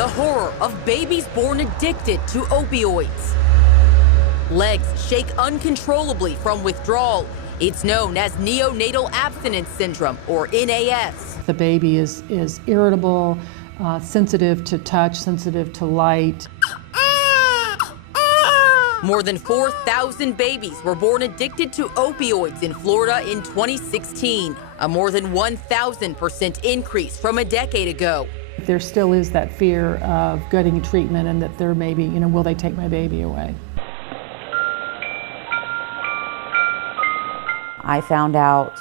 The horror of babies born addicted to opioids. Legs shake uncontrollably from withdrawal. It's known as neonatal abstinence syndrome, or NAS. The baby is irritable, sensitive to touch, sensitive to light. More than 4,000 babies were born addicted to opioids in Florida in 2016, a more than 1,000% increase from a decade ago. There still is that fear of getting treatment and that there may be, will they take my baby away? I found out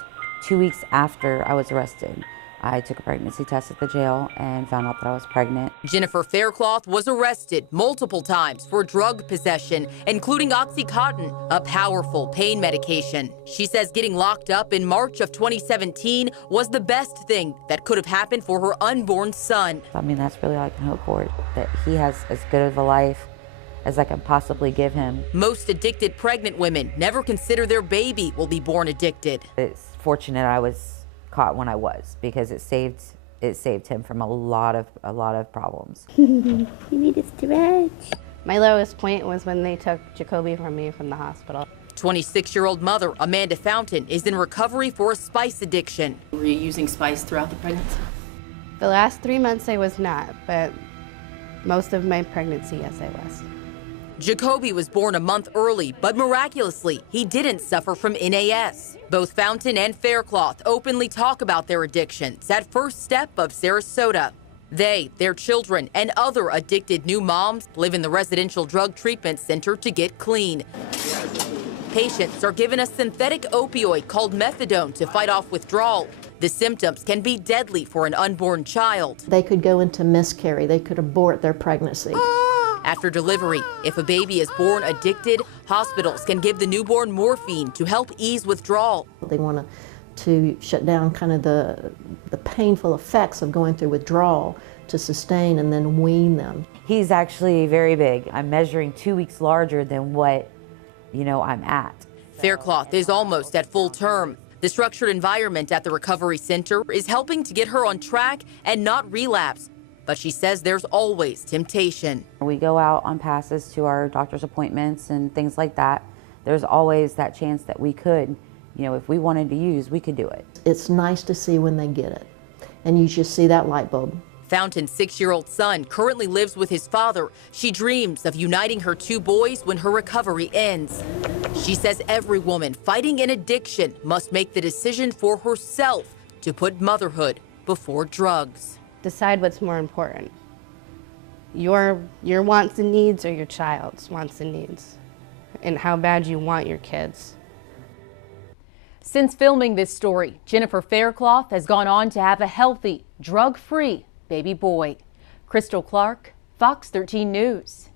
2 weeks after I was arrested. I took a pregnancy test at the jail and found out that I was pregnant. Jennifer Faircloth was arrested multiple times for drug possession, including Oxycontin, a powerful pain medication. She says getting locked up in March of 2017 was the best thing that could have happened for her unborn son. I mean, that's really all I can hope for, that he has as good of a life as I can possibly give him. Most addicted pregnant women never consider their baby will be born addicted. It's fortunate I was caught when I was, because it saved him from a lot of problems. You need a stretch. My lowest point was when they took Jacoby from me from the hospital. 26-year-old mother Amanda Fountain is in recovery for a spice addiction. Were you using spice throughout the pregnancy? The last 3 months I was not, but most of my pregnancy, yes, I was. Jacoby was born a month early, but miraculously, he didn't suffer from NAS. Both Fountain and Faircloth openly talk about their addictions at First Step of Sarasota. They, their children, and other addicted new moms live in the residential drug treatment center to get clean. Patients are given a synthetic opioid called methadone to fight off withdrawal. The symptoms can be deadly for an unborn child. They could go into miscarry. They could abort their pregnancy. After delivery, if a baby is born addicted, hospitals can give the newborn morphine to help ease withdrawal. They want to shut down kind of the painful effects of going through withdrawal to sustain and then wean them. He's actually very big. I'm measuring 2 weeks larger than what, I'm at. Faircloth is almost at full term. The structured environment at the recovery center is helping to get her on track and not relapse. But she says there's always temptation. We go out on passes to our doctor's appointments and things like that. There's always that chance that we could, if we wanted to use, we could do it. It's nice to see when they get it, and you just see that light bulb. Fountain's 6-year-old son currently lives with his father. She dreams of uniting her 2 boys when her recovery ends. She says every woman fighting an addiction must make the decision for herself to put motherhood before drugs. Decide what's more important. Your wants and needs or your child's wants and needs, and how bad you want your kids. Since filming this story, Jennifer Faircloth has gone on to have a healthy, drug-free baby boy. Crystal Clark, Fox 13 News.